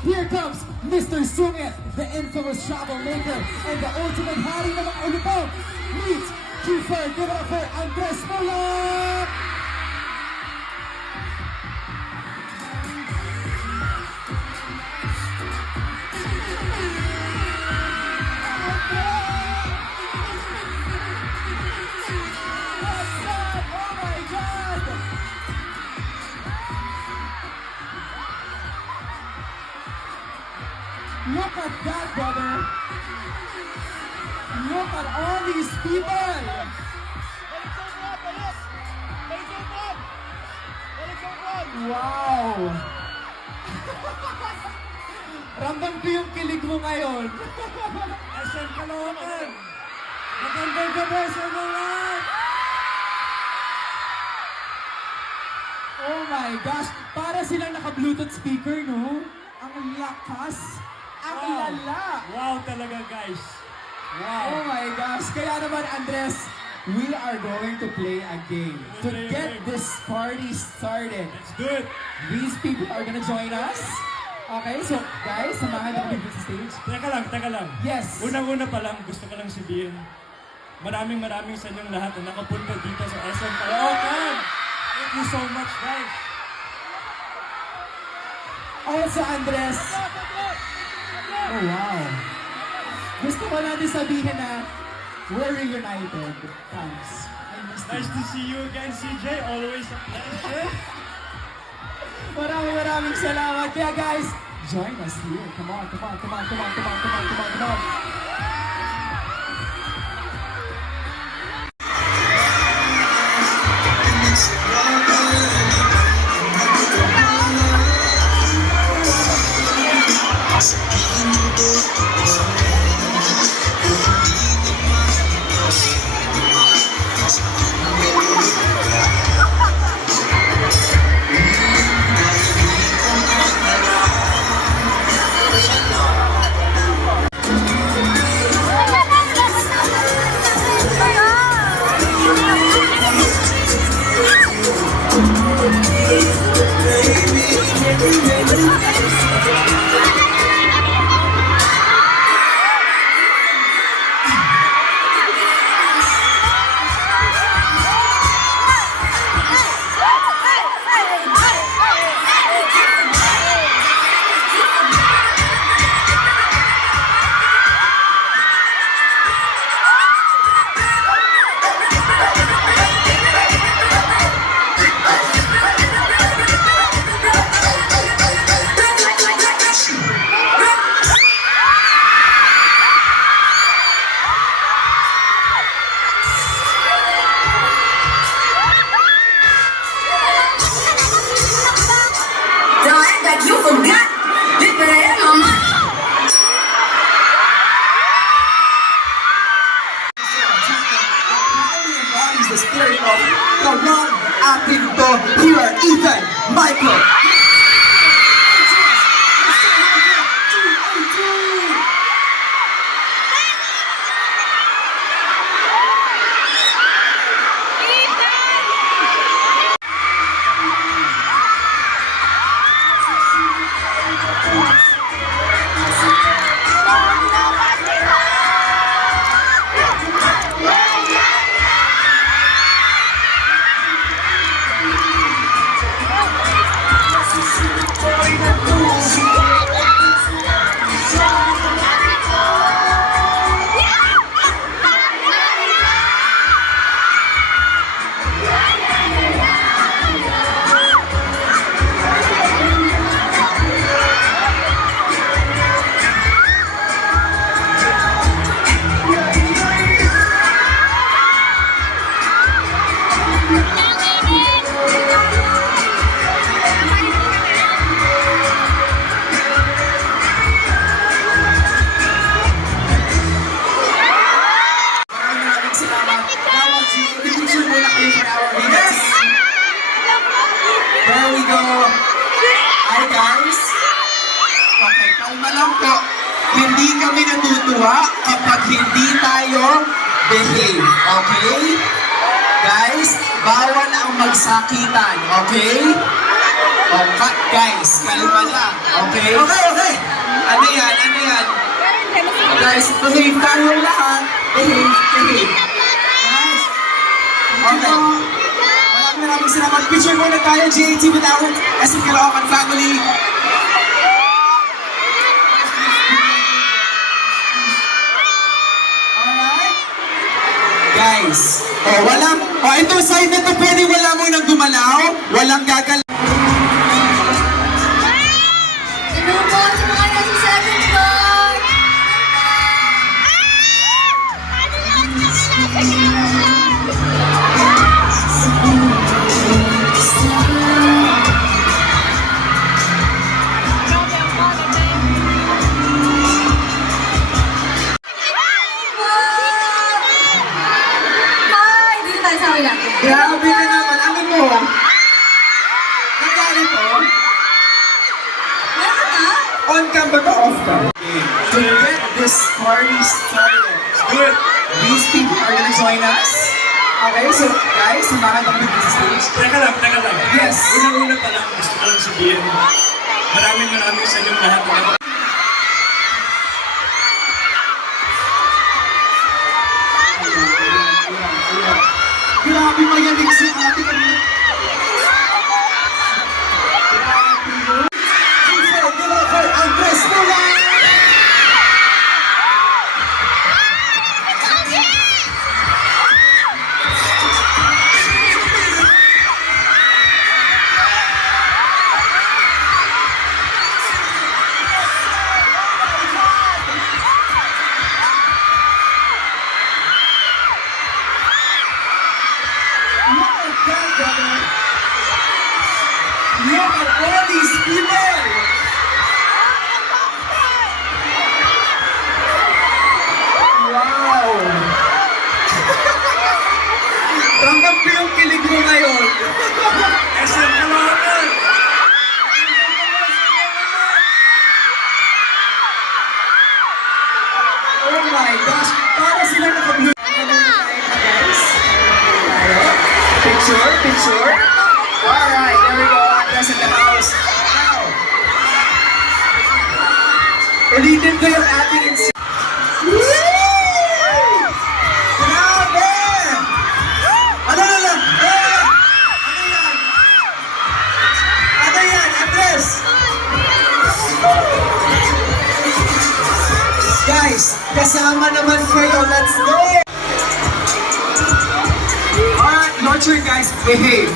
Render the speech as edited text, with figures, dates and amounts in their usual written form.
Here comes Mr. Sungit, the infamous troublemaker, and the ultimate hari ng mga ulupong. Meet Kiefer, give it up for Andres Mulak! Look at that, brother. Look at all these people. Wow. Ramdam ko yung kilig mo ngayon. SM Caloocan! Magandang gabi sa lahat! Oh my gosh. Para silang naka-Bluetooth speaker, no? Ang lakas. Ang lala. Wow talaga, guys! Wow! Oh my gosh. Kaya naman, Andres, we are going to play a game to get this party started. Let's do it! These people are gonna join us. Okay, so guys, samahan natin dito sa stage. Teka lang. Yes. Unang-una pa lang, gusto ko lang sabihin, maraming sa inyong lahat na nakapunta dito sa SM Caloocan! Thank you so much, guys! Also, Andres. Oh, wow. Gusto ko natin sabihin na we're reunited. Thanks. I missed you. Nice to see you again, CJ. Always a pleasure. Maraming salamat. Kaya guys, join us here. Come on. The spirit of the wrong ating to here, Ethan, Michael. There we go. Hi guys. Okay, kalma lang po. Hindi kami natutuwa kapag hindi tayo behave. Okay? Guys, bawal ang magsakitan. Okay? O, cut guys. Kalma lang. Okay? Okay. Ano yan? Ano yan? Guys, behave tayo lahat. Behave, behave. Guys, okay. Maraming salamat. Picture muna tayo, JT, with our SM Caloocan family. Alright? Guys, ito side na to, pwede wala mo nang gumalaw, walang gagal. Hello po sa mga nasa second floor! Hi! Dito tayo sa akin lang. Grabe ka naman, ano mo? Nangyari to? Meron na? On cam ba to off cam? To get this party started, Do it! these people are gonna join us. Okay, so guys, samahan kami dito sa stage. Teka lang. Yes. Unang-una pa lang, gusto ko lang sabihin, maraming sa inyong lahat na Grabe mayanig si ate. Andres Mola! Look at all these people! Wow! Tanggap ko yung kilig mo ngayon. SM Caloocan! Oh my gosh! Para sila naka-blue. Guys. Picture, picture. Alright, there we go. Actress in the house. Now, ulitin ko yung ating Grabe! Ano na lang? Ano yan, Andres? Guys, kasama naman kayo. Let's go! Alright, your turn guys. Behave.